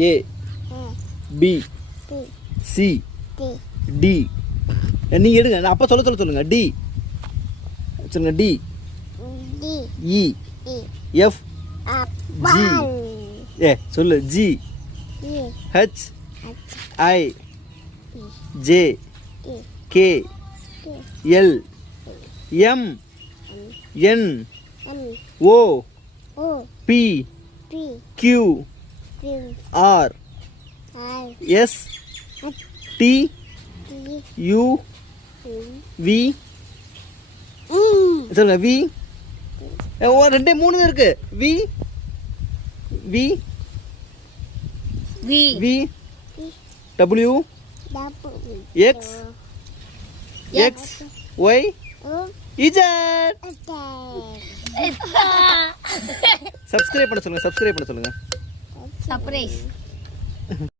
ஏ B C D. நீங்கள் எடுங்க, நான் அப்போ சொல்லுங்க. டி சொல்லுங்க. D E F G. சொல்லு. G H I J K L M N O P Q R S T U V. சொல்லுங்க. வி. ரெண்டே மூணு தான் இருக்கு. V V V V W X X Y Z. Subscribe பண்ண சொல்லுங்க. Surprise.